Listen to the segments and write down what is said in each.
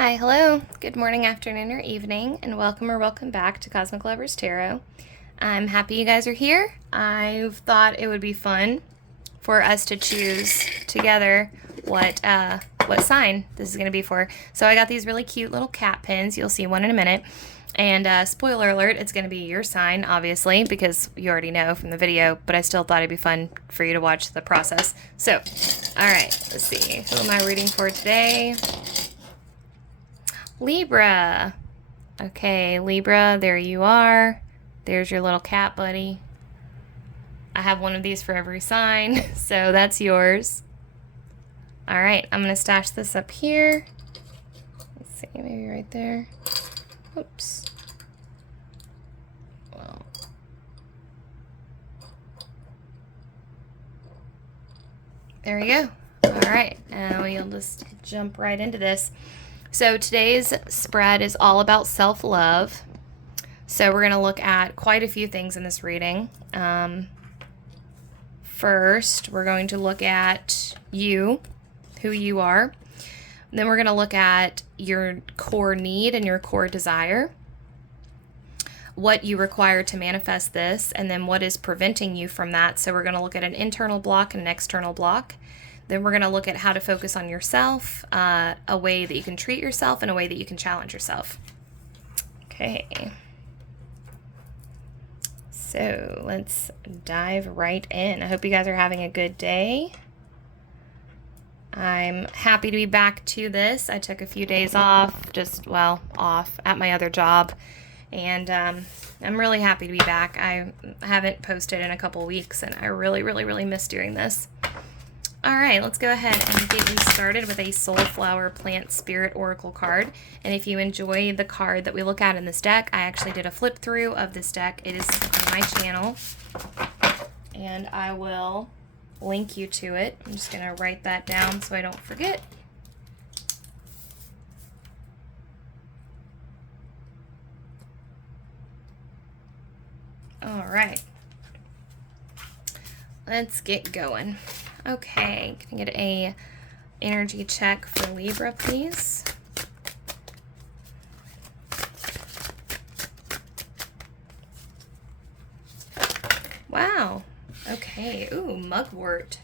Hi, hello, good morning, afternoon, or evening, and welcome back to Cosmic Lovers Tarot. I'm happy you guys are here. I thought it would be fun for us to choose together what sign this is going to be for. So I got these really cute little cat pins. You'll see one in a minute. And spoiler alert, it's going to be your sign, obviously, because you already know from the video, but I still thought it'd be fun for you to watch the process. So, all right, let's see. Who am I reading for today? Libra. Okay, Libra, there you are. There's your little cat buddy. I have one of these for every sign, so that's yours. All right, I'm going to stash this up here. Let's see, maybe right there. Oops. Well. There we go. All right, and we'll just jump right into this. So today's spread is all about self-love. So we're going to look at quite a few things in this reading. First, we're going to look at you, who you are. Then we're going to look at your core need and your core desire, what you require to manifest this, and then what is preventing you from that. So we're going to look at an internal block and an external block. Then we're going to look at how to focus on yourself, a way that you can treat yourself, and a way that you can challenge yourself. Okay. So let's dive right in. I hope you guys are having a good day. I'm happy to be back to this. I took a few days off, off at my other job. And I'm really happy to be back. I haven't posted in a couple weeks, and I really miss doing this. All right, let's go ahead and get you started with a Soulflower Plant Spirit Oracle card. And if you enjoy the card that we look at in this deck, I actually did a flip through of this deck. It is on my channel, and I will link you to it. I'm just going to write that down so I don't forget. All right, let's get going. Okay, can I get a energy check for Libra, please? Wow. Okay. Ooh, mugwort.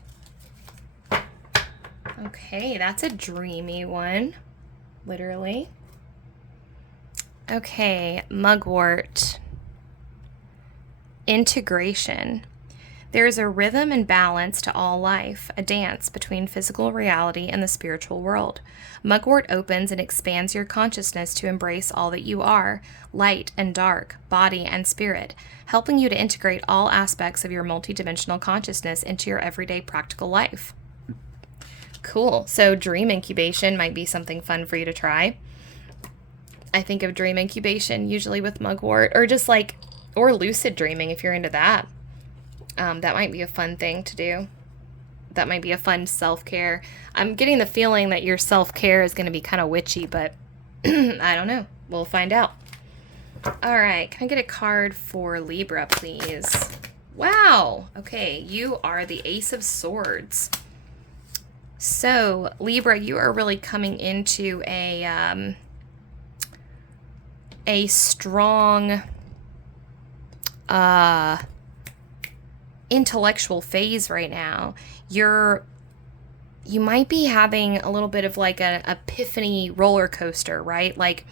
Okay, that's a dreamy one, literally. Okay, mugwort. Integration. There is a rhythm and balance to all life, a dance between physical reality and the spiritual world. Mugwort opens and expands your consciousness to embrace all that you are, light and dark, body and spirit, helping you to integrate all aspects of your multidimensional consciousness into your everyday practical life. Cool. So dream incubation might be something fun for you to try. I think of dream incubation usually with mugwort, or lucid dreaming if you're into that. That might be a fun thing to do. That might be a fun self-care. I'm getting the feeling that your self-care is going to be kind of witchy, but I don't know. We'll find out. All right. Can I get a card for Libra, please? Wow. Okay. You are the Ace of Swords. So, Libra, you are really coming into a strong intellectual phase right now. You might be having a little bit of like an epiphany roller coaster, right? Like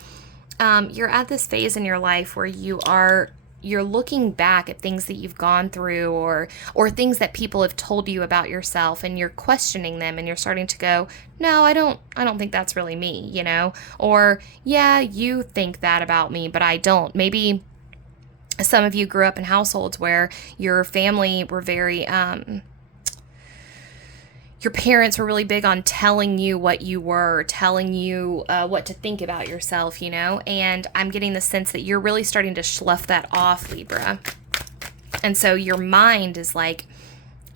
you're at this phase in your life where you're looking back at things that you've gone through or things that people have told you about yourself, and you're questioning them, and you're starting to go, no, I don't think that's really me, you know? Or yeah, you think that about me, but I don't. Maybe some of you grew up in households where your family were very, your parents were really big on telling you what you were, telling you what to think about yourself, you know? And I'm getting the sense that you're really starting to slough that off, Libra. And so your mind is like,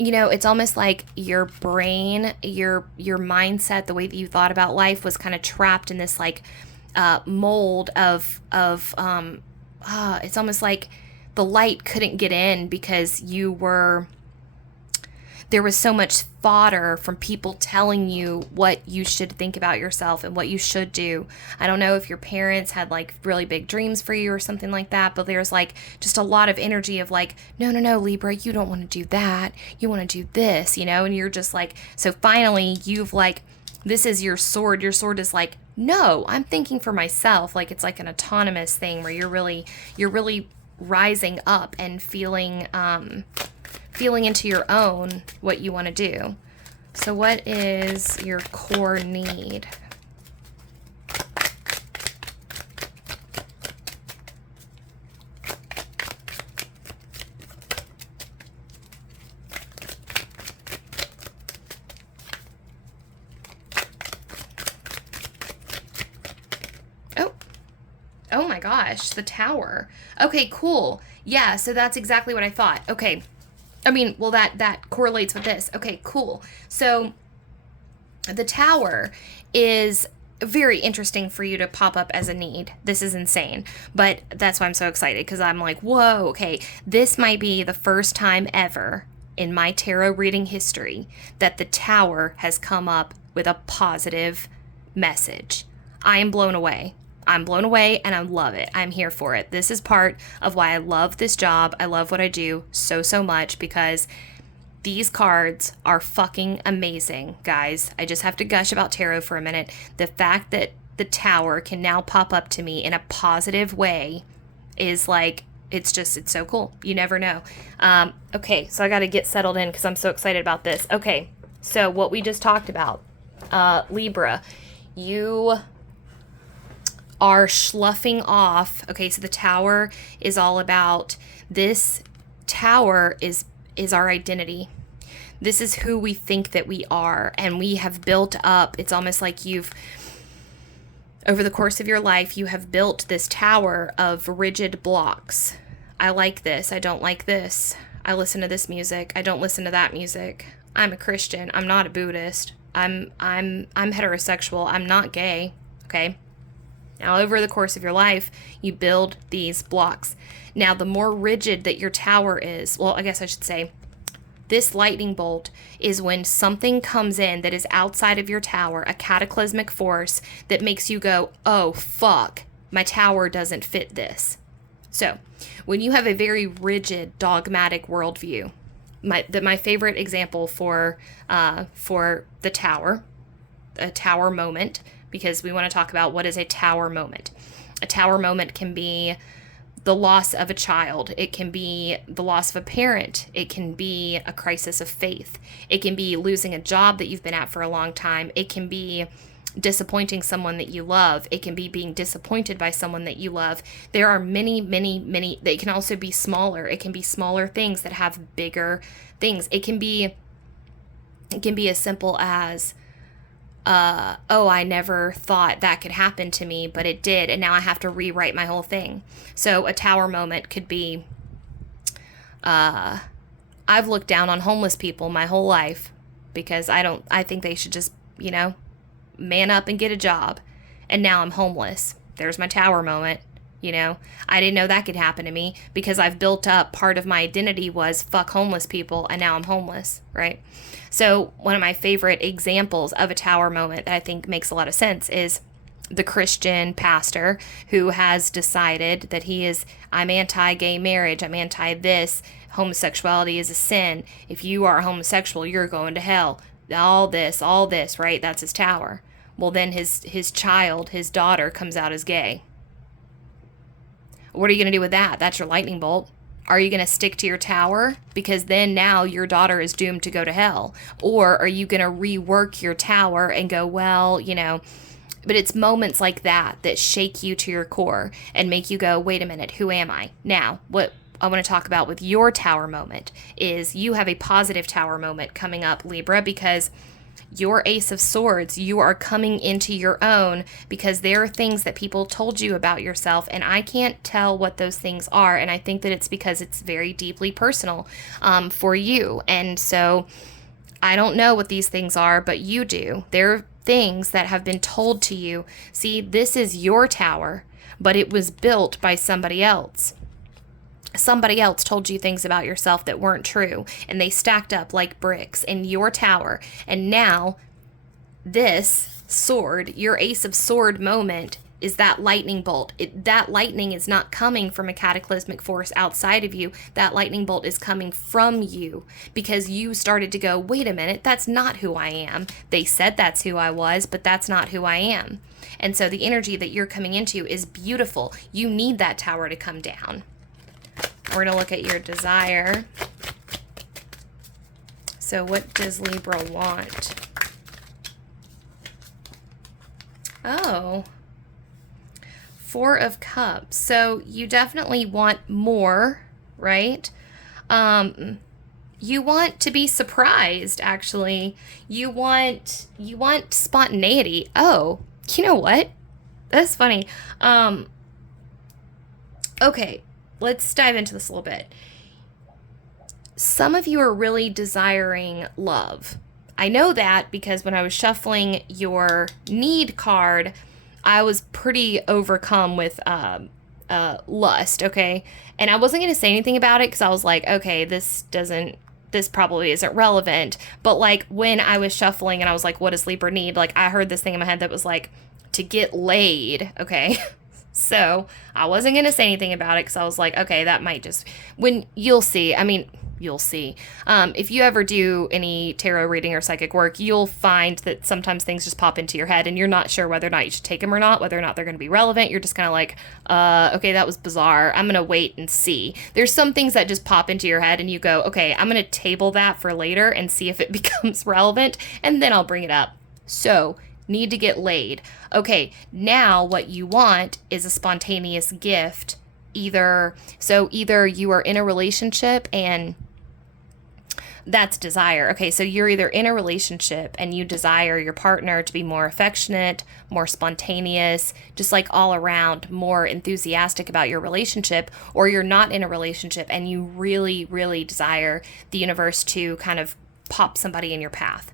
you know, it's almost like your brain, your mindset, the way that you thought about life was kind of trapped in this like mold of it's almost like the light couldn't get in because there was so much fodder from people telling you what you should think about yourself and what you should do. I don't know if your parents had like really big dreams for you or something like that, but there's like just a lot of energy of like, no, Libra, you don't want to do that. You want to do this, and you're just like, so finally you've like, this is your sword. Your sword is like, no, I'm thinking for myself. Like it's like an autonomous thing where you're really rising up and feeling into your own what you want to do. So what is your core need? Oh my gosh, the Tower. Okay, cool. Yeah, so that's exactly what I thought. Okay. I mean, well, that correlates with this. Okay, cool. So the Tower is very interesting for you to pop up as a need. This is insane. But that's why I'm so excited, because I'm like, whoa, okay, this might be the first time ever in my tarot reading history that the Tower has come up with a positive message. I am blown away. I'm blown away and I love it. I'm here for it. This is part of why I love this job. I love what I do so much, because these cards are fucking amazing, guys. I just have to gush about tarot for a minute. The fact that the Tower can now pop up to me in a positive way is like, it's so cool. You never know. Okay, so I got to get settled in because I'm so excited about this. Okay, so what we just talked about, Libra, you are sloughing off. Okay, so the Tower is all about, this Tower is our identity. This is who we think that we are, and we have built up, it's almost like over the course of your life, you have built this tower of rigid blocks. I like this. I don't like this. I listen to this music. I don't listen to that music. I'm a Christian. I'm not a Buddhist. I'm heterosexual. I'm not gay. Okay. Now, over the course of your life, you build these blocks. Now, the more rigid that your tower is, well, I guess I should say, this lightning bolt is when something comes in that is outside of your tower, a cataclysmic force that makes you go, oh, fuck, my tower doesn't fit this. So, when you have a very rigid, dogmatic worldview, my favorite example for the Tower, a Tower moment, because we want to talk about what is a Tower moment. A Tower moment can be the loss of a child. It can be the loss of a parent. It can be a crisis of faith. It can be losing a job that you've been at for a long time. It can be disappointing someone that you love. It can be being disappointed by someone that you love. There are many. They can also be smaller. It can be smaller things that have bigger things. It can be as simple as, oh, I never thought that could happen to me, but it did, and now I have to rewrite my whole thing. So a Tower moment could be, I've looked down on homeless people my whole life because I think they should just, man up and get a job. And now I'm homeless. There's my Tower moment. I didn't know that could happen to me because I've built up, part of my identity was fuck homeless people, and now I'm homeless, right? So one of my favorite examples of a Tower moment that I think makes a lot of sense is the Christian pastor who has decided that I'm anti-gay marriage, I'm anti-this, homosexuality is a sin. If you are homosexual, you're going to hell. All this, right? That's his Tower. Well, then his child, his daughter, comes out as gay. What are you going to do with that? That's your lightning bolt. Are you going to stick to your Tower? Because then now your daughter is doomed to go to hell. Or are you going to rework your Tower and go, well, but it's moments like that shake you to your core and make you go, wait a minute, who am I? Now, what I want to talk about with your Tower moment is you have a positive Tower moment coming up, Libra, because your Ace of Swords, you are coming into your own because there are things that people told you about yourself, and I can't tell what those things are, and I think that it's because it's very deeply personal for you, and so I don't know what these things are, but you do. They're things that have been told to you. See, this is your Tower, but it was built by somebody else. somebody else told you things about yourself that weren't true, and they stacked up like bricks in your tower. And now this sword, your Ace of Sword moment, is that lightning bolt. That lightning is not coming from a cataclysmic force outside of you. That lightning bolt is coming from you because you started to go, wait a minute, that's not who I am. They said that's who I was, but that's not who I am. And so the energy that you're coming into is beautiful. You need that tower to come down. We're going to look at your desire. So what does Libra want? Oh, Four of Cups. So you definitely want more, right? You want to be surprised, actually. You want spontaneity. Oh, you know what? That's funny. Okay, let's dive into this a little bit. Some of you are really desiring love. I know that because when I was shuffling your need card, I was pretty overcome with lust, okay? And I wasn't going to say anything about it because I was like, okay, this probably isn't relevant. But like when I was shuffling and I was like, what does Libra need? Like I heard this thing in my head that was like, to get laid, okay? So I wasn't going to say anything about it because I was like, okay, that might just, when you'll see, you'll see. If you ever do any tarot reading or psychic work, you'll find that sometimes things just pop into your head and you're not sure whether or not you should take them or not, whether or not they're going to be relevant. You're just kind of like, okay, that was bizarre. I'm going to wait and see. There's some things that just pop into your head and you go, okay, I'm going to table that for later and see if it becomes relevant, and then I'll bring it up. So, need to get laid. Okay, now what you want is a spontaneous gift. Either you are in a relationship and that's desire. Okay, so you're either in a relationship and you desire your partner to be more affectionate, more spontaneous, just like all around more enthusiastic about your relationship, or you're not in a relationship and you really, really desire the universe to kind of pop somebody in your path.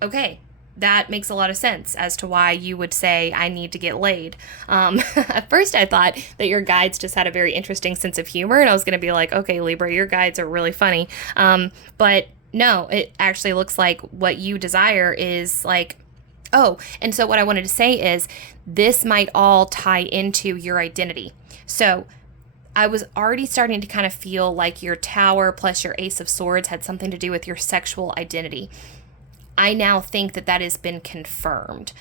Okay, that makes a lot of sense as to why you would say, I need to get laid. At first, I thought that your guides just had a very interesting sense of humor, and I was going to be like, okay, Libra, your guides are really funny. But no, it actually looks like what you desire is like, oh, and so what I wanted to say is this might all tie into your identity. So I was already starting to kind of feel like your Tower plus your Ace of Swords had something to do with your sexual identity. I now think that has been confirmed.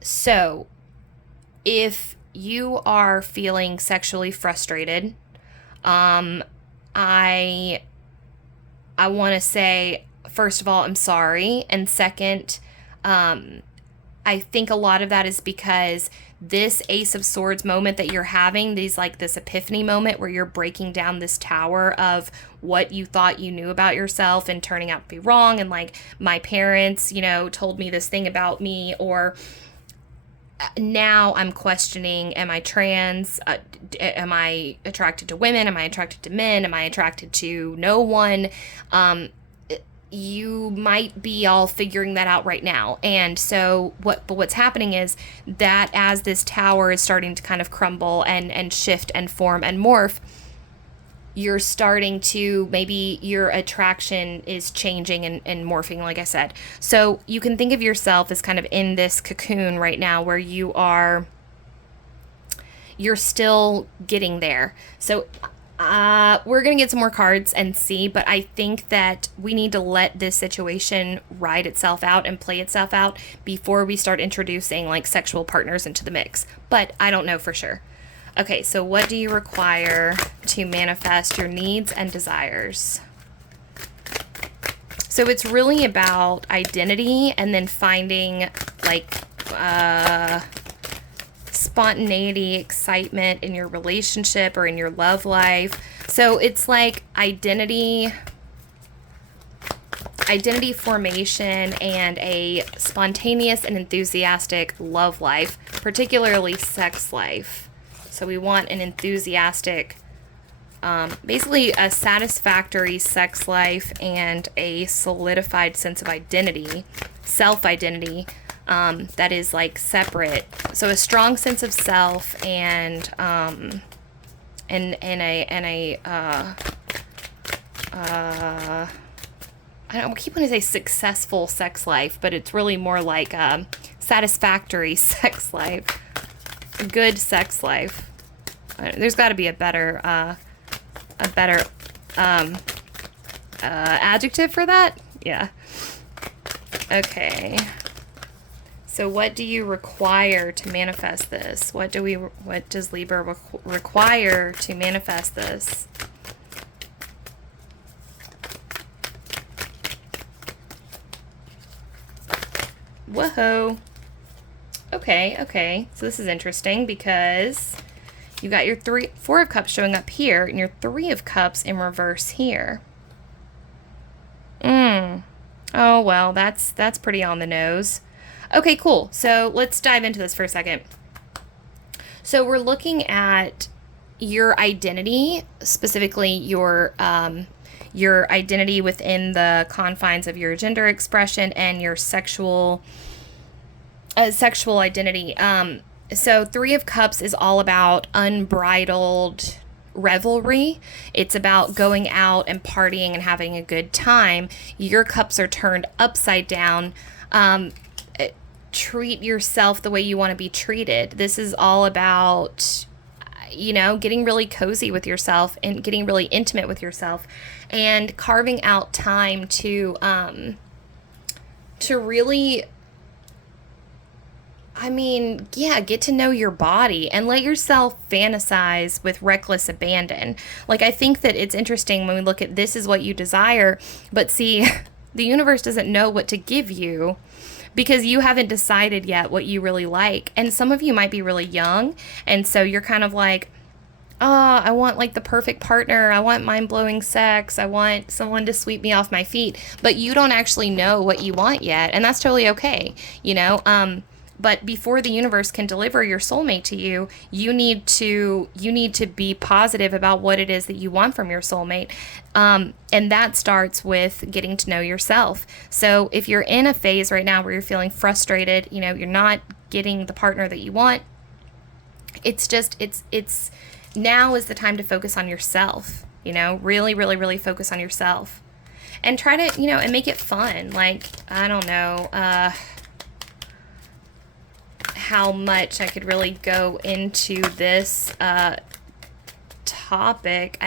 So if you are feeling sexually frustrated, I want to say, first of all, I'm sorry. And second, I think a lot of that is because this Ace of Swords moment that you're having, this epiphany moment where you're breaking down this tower of what you thought you knew about yourself and turning out to be wrong. And like, my parents, told me this thing about me, or now I'm questioning, am I trans? Am I attracted to women? Am I attracted to men? Am I attracted to no one? You might be all figuring that out right now. And so what's happening is that as this tower is starting to kind of crumble and shift and form and morph, you're starting to, maybe your attraction is changing and morphing, like I said. So you can think of yourself as kind of in this cocoon right now where you're still getting there. So we're going to get some more cards and see, but I think that we need to let this situation ride itself out and play itself out before we start introducing like sexual partners into the mix. But I don't know for sure. Okay, so what do you require to manifest your needs and desires? So it's really about identity and then finding like spontaneity, excitement in your relationship or in your love life. So it's like identity formation and a spontaneous and enthusiastic love life, particularly sex life. So we want an enthusiastic, basically a satisfactory sex life and a solidified sense of identity, self-identity, that is like separate. So a strong sense of self and I don't keep wanting to say successful sex life, but it's really more like satisfactory sex life, a good sex life. There's got to be a better adjective for that. Yeah. Okay. So what do you require to manifest this? What does Libra require to manifest this? Whoa. Okay. So this is interesting because you got your Four of Cups showing up here and your Three of Cups in reverse here. Oh, well, that's pretty on the nose. Okay, cool. So let's dive into this for a second. So we're looking at your identity, specifically your identity within the confines of your gender expression and your sexual identity. So Three of Cups is all about unbridled revelry. It's about going out and partying and having a good time. Your cups are turned upside down. Treat yourself the way you want to be treated. This is all about, getting really cozy with yourself and getting really intimate with yourself and carving out time to really, get to know your body and let yourself fantasize with reckless abandon. Like, I think that it's interesting when we look at this is what you desire, but see, the universe doesn't know what to give you because you haven't decided yet what you really like. And some of you might be really young, and so you're kind of like, oh, I want like the perfect partner. I want mind-blowing sex. I want someone to sweep me off my feet. But you don't actually know what you want yet, and that's totally okay, But before the universe can deliver your soulmate to you, you need to be positive about what it is that you want from your soulmate. And that starts with getting to know yourself. So if you're in a phase right now where you're feeling frustrated, you're not getting the partner that you want, it's now is the time to focus on yourself, really, really, really focus on yourself and try to, and make it fun. Like, I don't know, how much I could really go into this topic.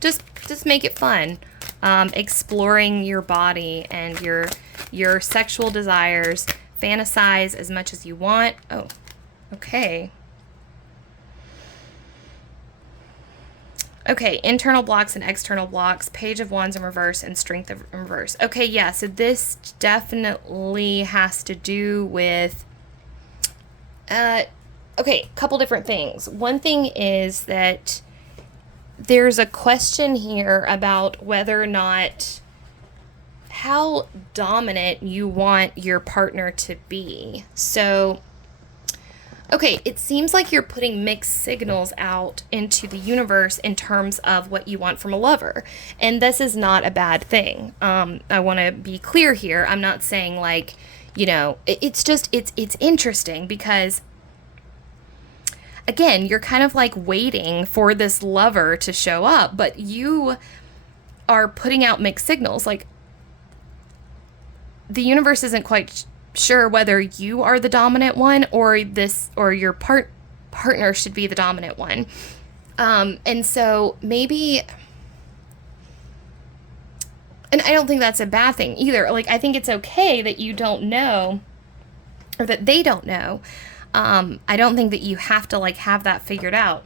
Just make it fun. Exploring your body and your sexual desires. Fantasize as much as you want. Oh, okay. Okay, internal blocks and external blocks, Page of Wands in reverse, and Strength in reverse. Okay, yeah, so this definitely has to do with, couple different things. One thing is that there's a question here about whether or not how dominant you want your partner to be. So, okay, it seems like you're putting mixed signals out into the universe in terms of what you want from a lover. And this is not a bad thing. I want to be clear here. I'm not saying like, it's interesting because, again, you're kind of like waiting for this lover to show up, but you are putting out mixed signals. Like, the universe isn't quite sure whether you are the dominant one or your partner should be the dominant one. And so maybe, and I don't think that's a bad thing either. Like, I think it's okay that you don't know or that they don't know. I don't think that you have to like have that figured out.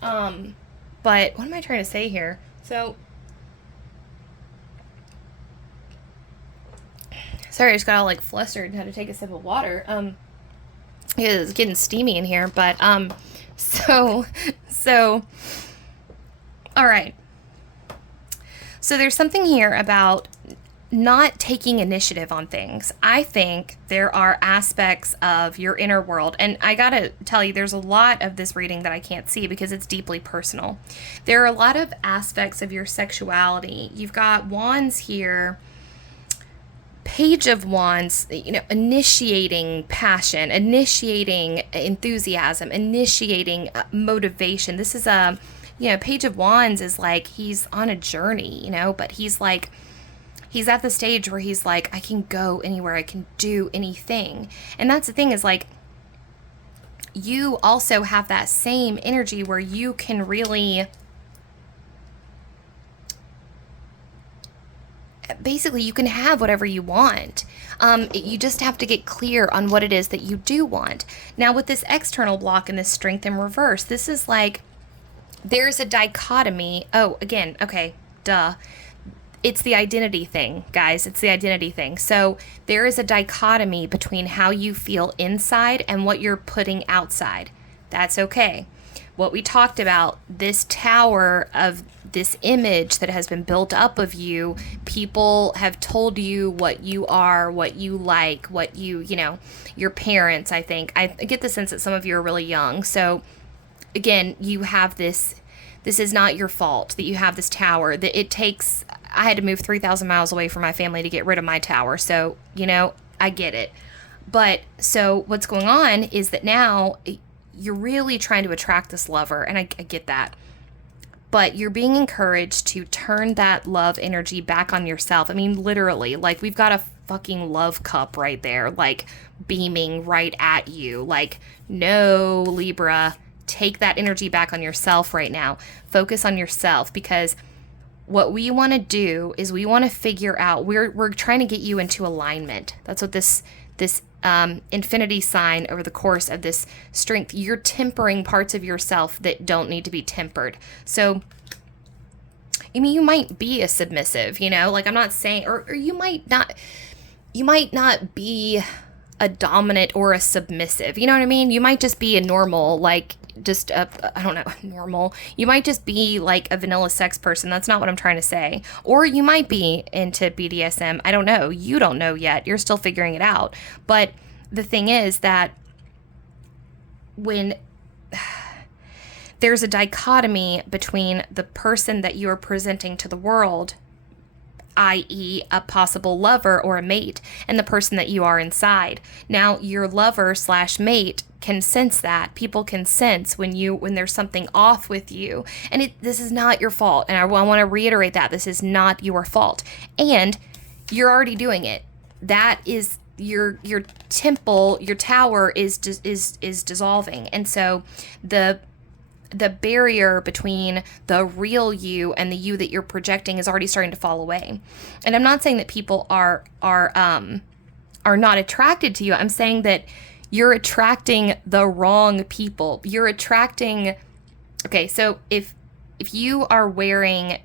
But what am I trying to say here? So, sorry, I just got all like flustered and had to take a sip of water. It's getting steamy in here, but so all right. So there's something here about not taking initiative on things. I think there are aspects of your inner world, and I gotta tell you, there's a lot of this reading that I can't see because it's deeply personal. There are a lot of aspects of your sexuality. You've got wands here Page of Wands, initiating passion, initiating enthusiasm, initiating motivation. This is Page of Wands is like he's on a journey, but he's at the stage where he's like, I can go anywhere, I can do anything. And that's the thing is like, you also have that same energy where you can really, basically you can have whatever you want. You just have to get clear on what it is that you do want. Now with this external block and this strength in reverse, this is like, there's a dichotomy. Oh, again, okay, duh. It's the identity thing, guys. It's the identity thing. So there is a dichotomy between how you feel inside and what you're putting outside. That's okay. What we talked about, this tower of this image that has been built up of you, people have told you what you are, what you like, what your parents, I think. I get the sense that some of you are really young. So again, you have this is not your fault that you have this tower, that it takes, I had to move 3,000 miles away from my family to get rid of my tower. So, I get it. But so what's going on is that now you're really trying to attract this lover. And I get that. But you're being encouraged to turn that love energy back on yourself. I mean, literally, like we've got a fucking love cup right there, like beaming right at you. Like, no, Libra, take that energy back on yourself right now. Focus on yourself, because what we want to do is we want to figure out, we're trying to get you into alignment. That's what this infinity sign over the course of this strength, you're tempering parts of yourself that don't need to be tempered. So, I mean, you might be a submissive, like I'm not saying, or you might not be a dominant or a submissive. You know what I mean? You might just be a normal, like just normal. You might just be like a vanilla sex person. That's not what I'm trying to say. Or you might be into BDSM. I don't know. You don't know yet. You're still figuring it out. But the thing is that when there's a dichotomy between the person that you're presenting to the world, i.e. a possible lover or a mate, and the person that you are inside. Now, your lover / mate can sense that. People can sense when there's something off with you. And this is not your fault. And I want to reiterate that. This is not your fault. And you're already doing it. That is your temple, your tower is dissolving. And so the barrier between the real you and the you that you're projecting is already starting to fall away. And I'm not saying that people are not attracted to you. I'm saying that you're attracting the wrong people. You're attracting, okay, so if you're wearing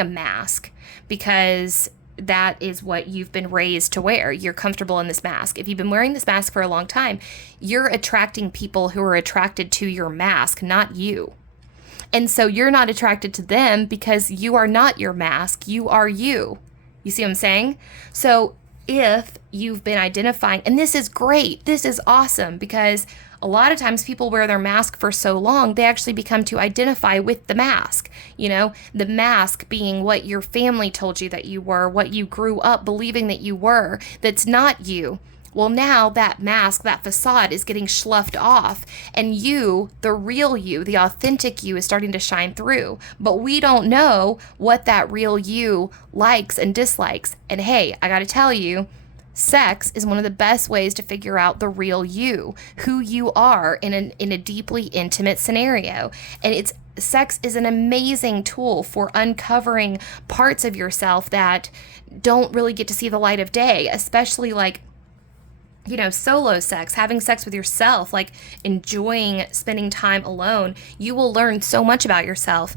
a mask because that is what you've been raised to wear, you're comfortable in this mask. If you've been wearing this mask for a long time, you're attracting people who are attracted to your mask, not you. And so you're not attracted to them because you are not your mask, you are you. You see what I'm saying? So if you've been identifying, and this is great, this is awesome, because a lot of times people wear their mask for so long, they actually become to identify with the mask. The mask being what your family told you that you were, what you grew up believing that you were, that's not you. Well, now that mask, that facade is getting sloughed off, and you, the real you, the authentic you, is starting to shine through. But we don't know what that real you likes and dislikes. And hey, I gotta tell you, sex is one of the best ways to figure out the real you, who you are in a deeply intimate scenario. And sex is an amazing tool for uncovering parts of yourself that don't really get to see the light of day, especially like, solo sex, having sex with yourself, like enjoying spending time alone. You will learn so much about yourself.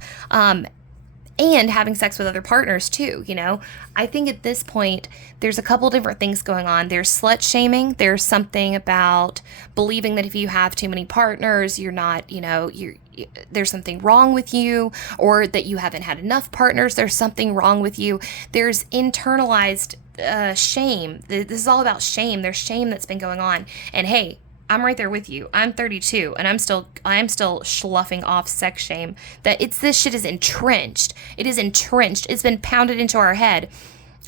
And having sex with other partners too, I think at this point, there's a couple different things going on. There's slut shaming. There's something about believing that if you have too many partners, you're not, there's something wrong with you, or that you haven't had enough partners. There's something wrong with you. There's internalized shame. This is all about shame. There's shame that's been going on. And hey, I'm right there with you. I'm 32 and I am still sloughing off sex shame. This shit is entrenched. It is entrenched. It's been pounded into our head.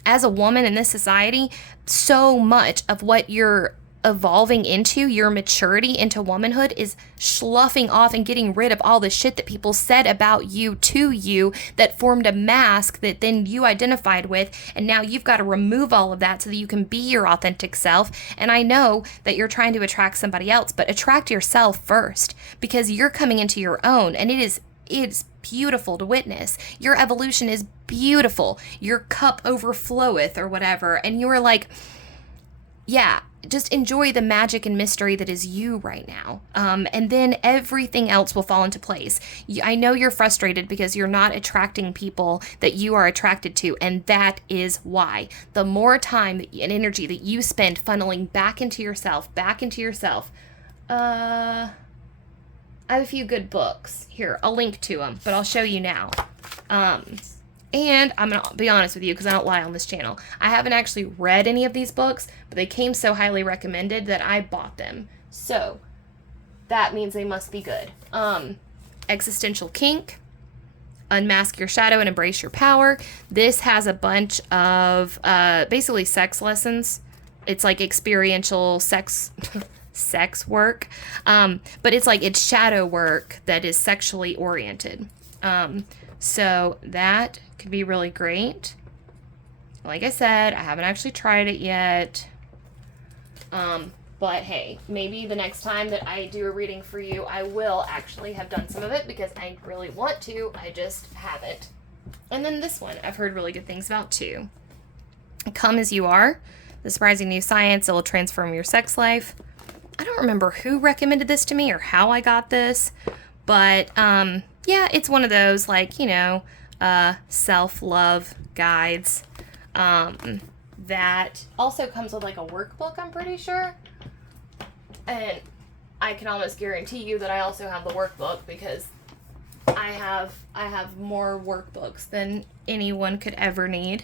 as a woman in this society, so much of what you're evolving into, your maturity into womanhood, is sloughing off and getting rid of all the shit that people said about you to you that formed a mask that then you identified with, and now you've got to remove all of that so that you can be your authentic self. And I know that you're trying to attract somebody else, but attract yourself first, because you're coming into your own, and it's beautiful to witness. Your evolution is beautiful. Your cup overfloweth or whatever, and you are like, yeah, just enjoy the magic and mystery that is you right now. And then everything else will fall into place. I know you're frustrated because you're not attracting people that you are attracted to. And that is why. The more time and energy that you spend funneling back into yourself, I have a few good books. Here, I'll link to them, but I'll show you now. And I'm going to be honest with you, because I don't lie on this channel. I haven't actually read any of these books, but they came so highly recommended that I bought them. So that means they must be good. Existential Kink, Unmask Your Shadow and Embrace Your Power. This has a bunch of basically sex lessons. It's like experiential sex work. But it's shadow work that is sexually oriented. So that could be really great. Like I said, I haven't actually tried it yet. But hey, maybe the next time that I do a reading for you, I will actually have done some of it, because I really want to. I just haven't. And then this one I've heard really good things about too. Come As You Are, The Surprising New Science That Will Transform Your Sex Life. I don't remember who recommended this to me or how I got this, but yeah, it's one of those, self-love guides. That also comes with a workbook, I'm pretty sure. And I can almost guarantee you that I also have the workbook, because I have more workbooks than anyone could ever need.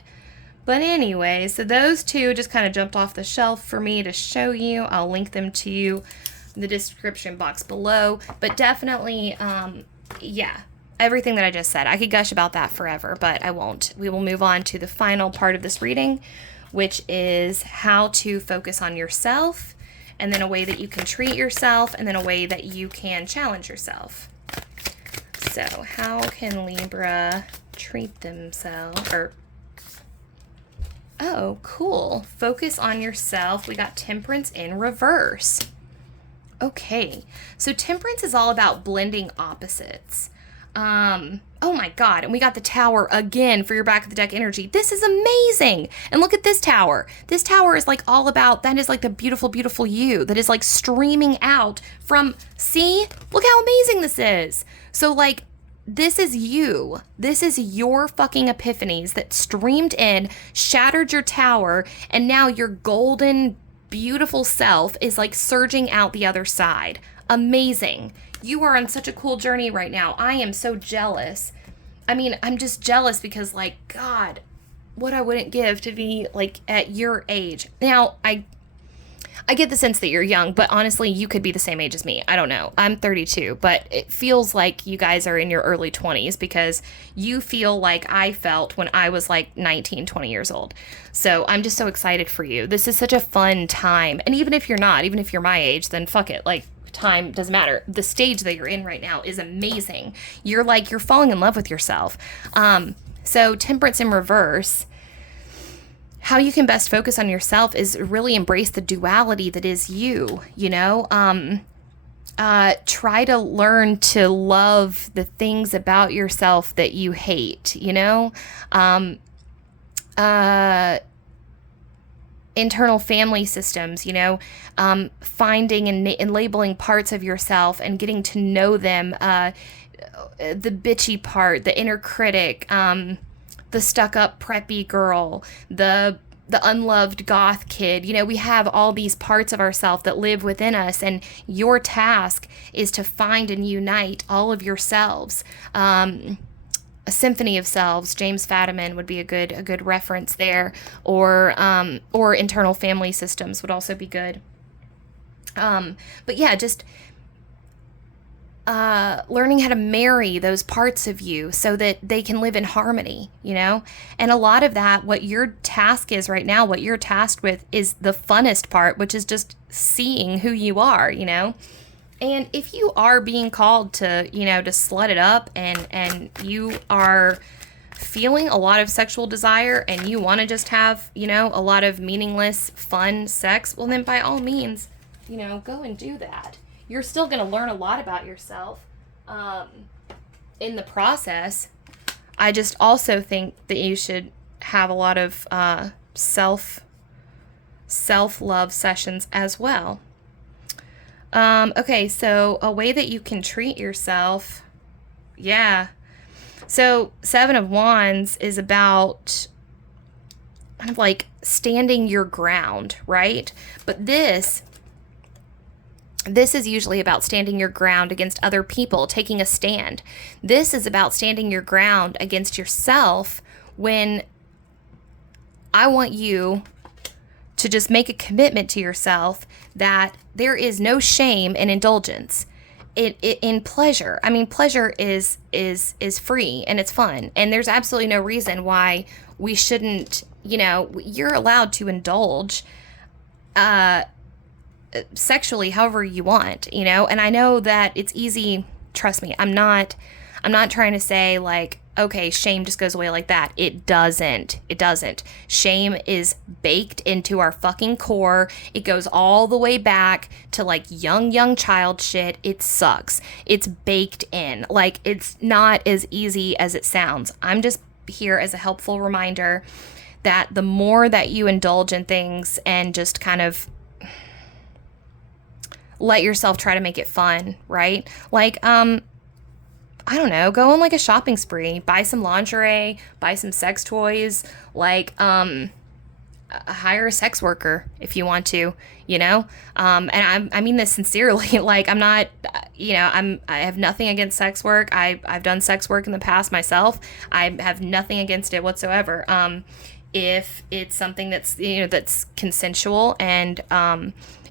But anyway, so those two just kind of jumped off the shelf for me to show you. I'll link them to you in the description box below. But definitely, yeah, everything that I just said. I could gush about that forever, but I won't. We will move on to the final part of this reading, which is how to focus on yourself, and then a way that you can treat yourself, and then a way that you can challenge yourself. So how can Libra treat themselves, oh, cool. Focus on yourself. We got Temperance in reverse. Okay. So Temperance is all about blending opposites. Oh my God. And we got the Tower again for your back of the deck energy. This is amazing. And look at this Tower. This Tower is all about, that is the beautiful, beautiful you that is streaming out from, see, look how amazing this is. So this is you. This is your fucking epiphanies that streamed in, shattered your tower, and now your golden, beautiful self is surging out the other side. Amazing. You are on such a cool journey right now. I am so jealous. I mean, I'm just jealous because God, what I wouldn't give to be at your age. Now, I get the sense that you're young, but honestly, you could be the same age as me. I don't know. I'm 32, but it feels like you guys are in your early 20s, because you feel like I felt when I was 19, 20 years old. So I'm just so excited for you. This is such a fun time. And even if you're not, even if you're my age, then fuck it. Time doesn't matter. The stage that you're in right now is amazing. You're falling in love with yourself. So Temperance in reverse. How you can best focus on yourself is really embrace the duality that is you, try to learn to love the things about yourself that you hate, internal family systems, finding and labeling parts of yourself and getting to know them, the bitchy part, the inner critic, the stuck-up preppy girl, the unloved goth kid. We have all these parts of ourselves that live within us, and your task is to find and unite all of yourselves. A symphony of selves, James Fadiman would be a good reference there, or internal family systems would also be good. But yeah, just learning how to marry those parts of you so that they can live in harmony, you know? And a lot of that, what your task is right now, what you're tasked with is the funnest part, which is just seeing who you are, you know? And if you are being called to, you know, to slut it up and you are feeling a lot of sexual desire and you want to just have, you know, a lot of meaningless, fun sex, well, then by all means, you know, go and do that. You're still going to learn a lot about yourself in the process. I just also think that you should have a lot of self-love sessions as well. Okay, so a way that you can treat yourself. Yeah. So 7 of Wands is about kind of like standing your ground, right? But this is usually about standing your ground against other people, taking a stand. This is about standing your ground against yourself when I want you to just make a commitment to yourself that there is no shame in indulgence. In pleasure. I mean, pleasure is free and it's fun. And there's absolutely no reason why we shouldn't, you know, you're allowed to indulge sexually however you want, you know? And I know that it's easy, trust me, I'm not trying to say like, okay, shame just goes away like that. It doesn't. Shame is baked into our fucking core. It goes all the way back to like young child shit. It sucks. It's baked in. Like, it's not as easy as it sounds. I'm just here as a helpful reminder that the more that you indulge in things and just kind of let yourself try to make it fun, right? Like, I don't know, go on like a shopping spree, buy some lingerie, buy some sex toys, like, hire a sex worker if you want to, you know? And I mean this sincerely, like, I'm not, you know, I have nothing against sex work. I've done sex work in the past myself. I have nothing against it whatsoever. If it's something that's, you know, that's consensual and,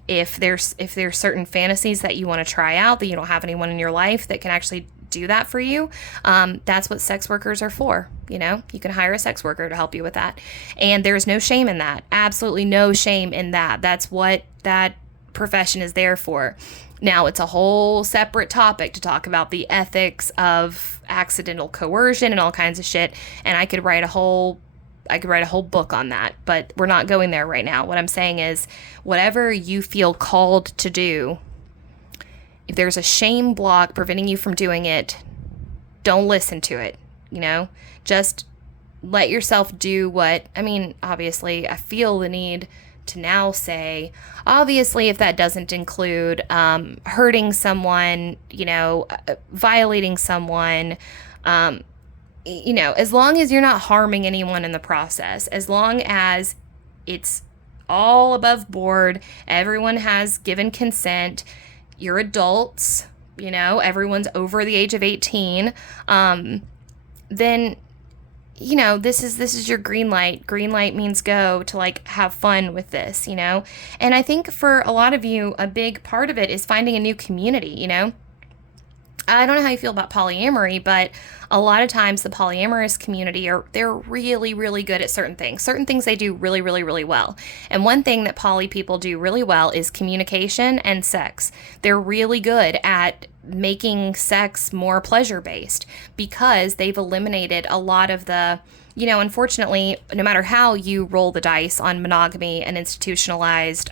if there's certain fantasies that you want to try out, that you don't have anyone in your life that can actually do that for you, that's what sex workers are for. You know, you can hire a sex worker to help you with that. And there's no shame in that. Absolutely no shame in that. That's what that profession is there for. Now, it's a whole separate topic to talk about the ethics of accidental coercion and all kinds of shit. And I could write a whole book on that, but we're not going there right now. What I'm saying is, whatever you feel called to do, if there's a shame block preventing you from doing it, don't listen to it, you know? Just let yourself do what, I mean, obviously, I feel the need to now say, obviously, if that doesn't include hurting someone, you know, violating someone, you know, as long as you're not harming anyone in the process, as long as it's all above board, everyone has given consent, you're adults, you know, everyone's over the age of 18, then, you know, this is your green light. Green light means go to like have fun with this, you know? And I think for a lot of you, a big part of it is finding a new community, you know? I don't know how you feel about polyamory, but a lot of times the polyamorous community they're really, really good at certain things. Certain things they do really, really, really well. And one thing that poly people do really well is communication and sex. They're really good at making sex more pleasure-based because they've eliminated a lot of the, you know, unfortunately, no matter how you roll the dice on monogamy and institutionalized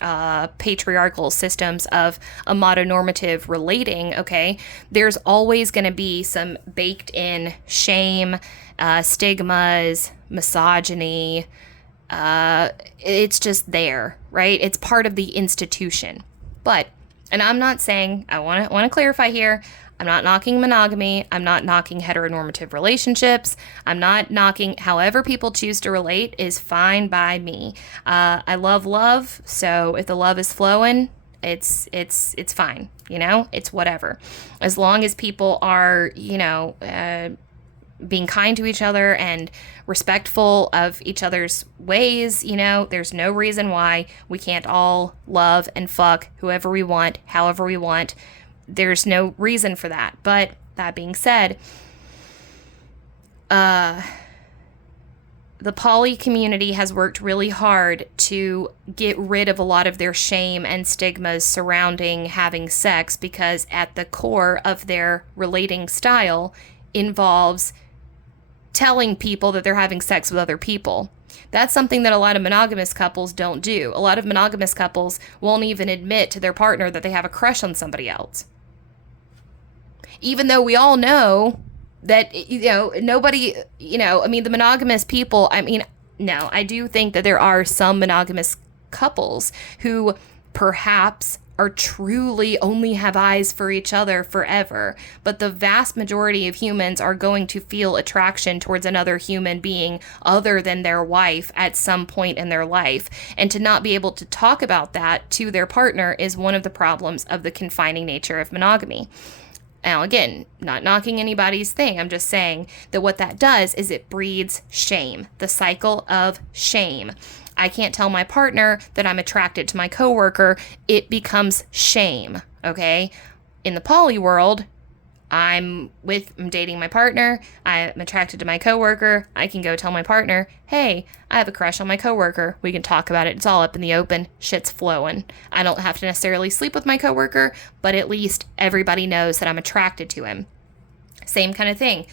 patriarchal systems of a mononormative relating, okay, there's always going to be some baked in shame, stigmas, misogyny. It's just there, right? It's part of the institution. But, and I'm not saying, I want to clarify here, I'm not knocking monogamy. I'm not knocking heteronormative relationships. I'm not knocking however people choose to relate is fine by me. I love love, so if the love is flowing, it's fine. You know, it's whatever. As long as people are, you know, being kind to each other and respectful of each other's ways, you know, there's no reason why we can't all love and fuck whoever we want, however we want. there's no reason for that. But that being said, the poly community has worked really hard to get rid of a lot of their shame and stigmas surrounding having sex, because at the core of their relating style involves telling people that they're having sex with other people. That's something that a lot of monogamous couples don't do. A lot of monogamous couples won't even admit to their partner that they have a crush on somebody else. Even though we all know that, nobody, the monogamous people, no, I do think that there are some monogamous couples who perhaps are truly only have eyes for each other forever. But the vast majority of humans are going to feel attraction towards another human being other than their wife at some point in their life. And to not be able to talk about that to their partner is one of the problems of the confining nature of monogamy. Now, again, not knocking anybody's thing. I'm just saying that what that does is it breeds shame, the cycle of shame. I can't tell my partner that I'm attracted to my coworker. It becomes shame, okay? In the poly world, I'm dating my partner. I'm attracted to my coworker. I can go tell my partner, hey, I have a crush on my coworker. We can talk about it. It's all up in the open. Shit's flowing. I don't have to necessarily sleep with my coworker, but at least everybody knows that I'm attracted to him. Same kind of thing.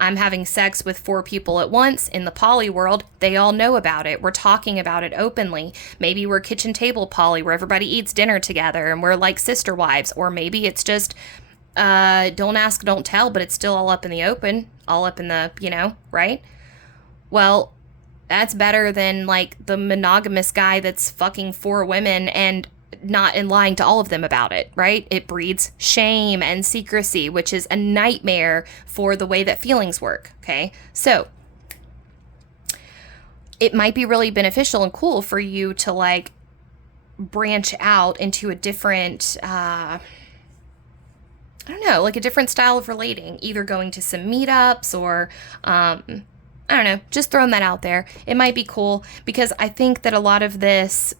I'm having sex with 4 people at once. In the poly world, they all know about it. We're talking about it openly. Maybe we're kitchen table poly where everybody eats dinner together and we're like sister wives. Or maybe it's just don't ask, don't tell, but it's still all up in the open, all up in the, right? Well, that's better than like the monogamous guy that's fucking 4 women and not in lying to all of them about it, right? It breeds shame and secrecy, which is a nightmare for the way that feelings work, okay? So it might be really beneficial and cool for you to like branch out into a different, a different style of relating, either going to some meetups or, just throwing that out there. It might be cool because I think that a lot of this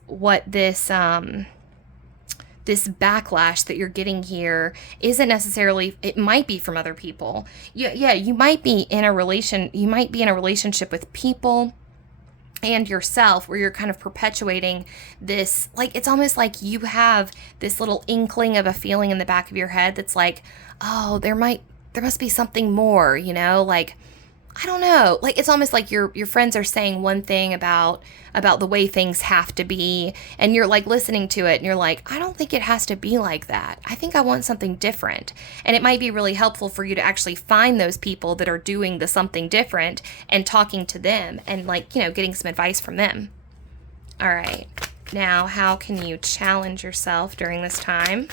backlash that you're getting here isn't necessarily, it might be from other people. Yeah, you might be in a relationship with people and yourself where you're kind of perpetuating this, like, it's almost like you have this little inkling of a feeling in the back of your head that's like, oh, there must be something more, like, I don't know. Like, it's almost like your friends are saying one thing about the way things have to be, and you're like listening to it and you're like, I don't think it has to be like that. I think I want something different. And it might be really helpful for you to actually find those people that are doing the something different and talking to them and getting some advice from them. All right. Now, how can you challenge yourself during this time?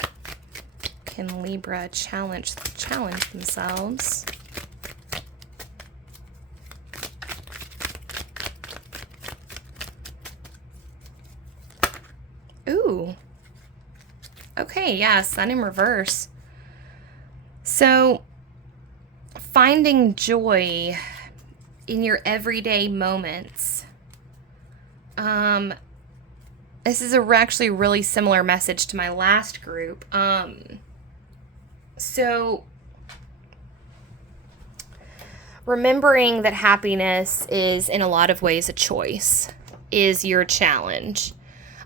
Can Libra challenge themselves? Ooh. Okay, yeah, Sun in reverse. So, finding joy in your everyday moments. This is actually a really similar message to my last group. So, remembering that happiness is in a lot of ways a choice is your challenge.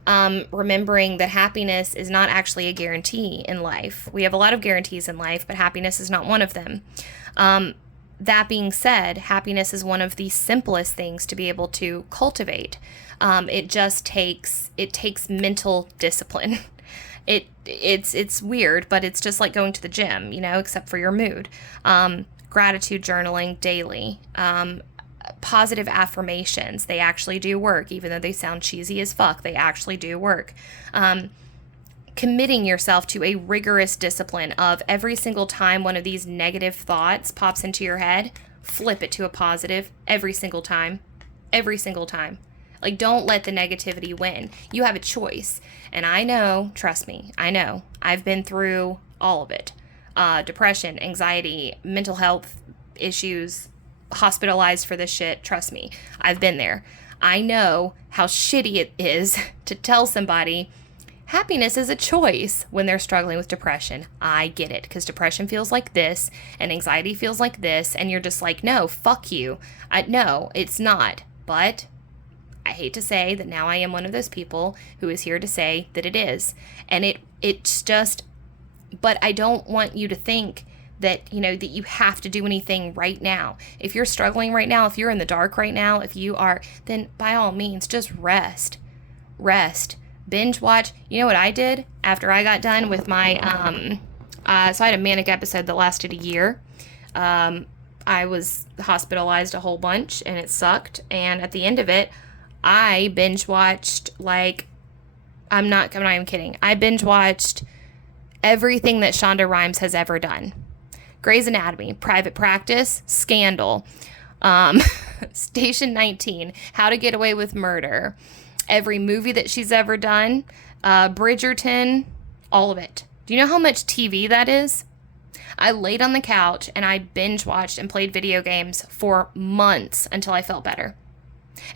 Remembering that happiness is not actually a guarantee in life. We have a lot of guarantees in life, but happiness is not one of them. That being said, happiness is one of the simplest things to be able to cultivate. It takes mental discipline. It's weird, but it's just like going to the gym, except for your mood. Gratitude journaling daily. Positive affirmations, they actually do work, even though they sound cheesy as fuck. They actually do work. Committing yourself to a rigorous discipline of every single time one of these negative thoughts pops into your head, flip it to a positive every single time. Like, don't let the negativity win. You have a choice. And I know, trust me, I've been through all of it. Depression, anxiety, mental health issues, hospitalized for this shit. Trust me, I've been there. I know how shitty it is to tell somebody, Happiness is a choice when they're struggling with depression. I get it, because depression feels like this and anxiety feels like this, and you're just like, no, fuck you. No, it's not. But I hate to say that now I am one of those people who is here to say that it is. And it's just, but I don't want you to think that, that you have to do anything right now. If you're struggling right now, if you're in the dark right now, if you are, then by all means, just rest. Binge watch. You know what I did after I got done with my, so I had a manic episode that lasted a year. I was hospitalized a whole bunch and it sucked. And at the end of it, I binge watched, I'm not even kidding. I binge watched everything that Shonda Rhimes has ever done. Grey's Anatomy, Private Practice, Scandal, Station 19, How to Get Away with Murder, every movie that she's ever done, Bridgerton, all of it. Do you know how much TV that is? I laid on the couch and I binge watched and played video games for months until I felt better.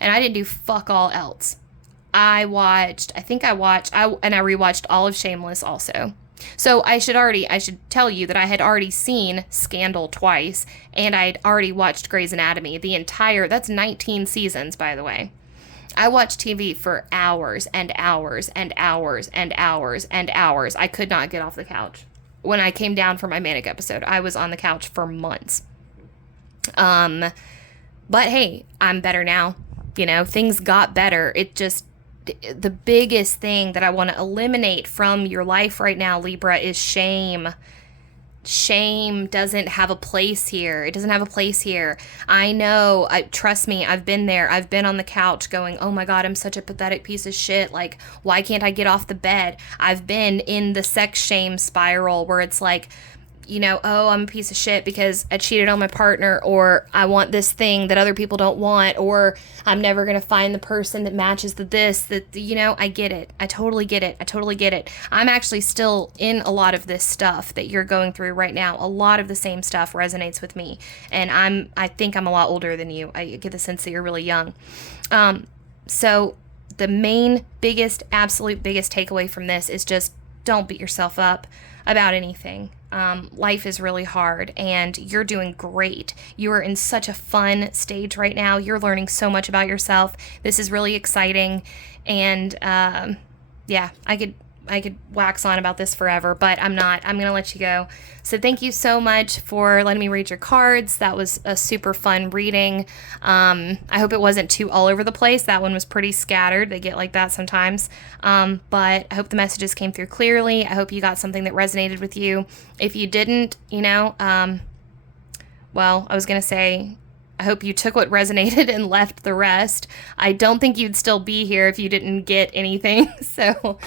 And I didn't do fuck all else. I rewatched all of Shameless also. So I should tell you that I had already seen Scandal twice, and I'd already watched Grey's Anatomy, that's 19 seasons, by the way. I watched TV for hours and hours and hours and hours and hours. I could not get off the couch. When I came down from my manic episode, I was on the couch for months. But hey, I'm better now. Things got better. The biggest thing that I want to eliminate from your life right now, Libra, is shame. Shame doesn't have a place here. It doesn't have a place here. I know. Trust me, I've been there. I've been on the couch going, oh my God, I'm such a pathetic piece of shit. Why can't I get off the bed? I've been in the sex shame spiral where it's like, oh, I'm a piece of shit because I cheated on my partner, or I want this thing that other people don't want, or I'm never going to find the person that matches I get it. I totally get it. I'm actually still in a lot of this stuff that you're going through right now. A lot of the same stuff resonates with me. And I think I'm a lot older than you. I get the sense that you're really young. So the absolute biggest takeaway from this is just don't beat yourself up about anything. Life is really hard and you're doing great. You are in such a fun stage right now. You're learning so much about yourself. This is really exciting. And yeah, I could wax on about this forever, but I'm not. I'm going to let you go. So thank you so much for letting me read your cards. That was a super fun reading. I hope it wasn't too all over the place. That one was pretty scattered. They get like that sometimes. But I hope the messages came through clearly. I hope you got something that resonated with you. If you didn't, well, I was going to say, I hope you took what resonated and left the rest. I don't think you'd still be here if you didn't get anything. So,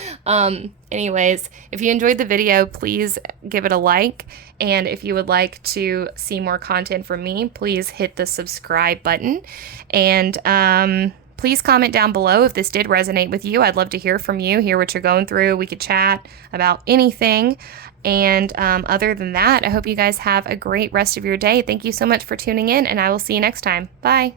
anyways, if you enjoyed the video, please give it a like. And if you would like to see more content from me, please hit the subscribe button. And please comment down below if this did resonate with you. I'd love to hear from you, hear what you're going through. We could chat about anything. And other than that, I hope you guys have a great rest of your day. Thank you so much for tuning in, and I will see you next time. Bye.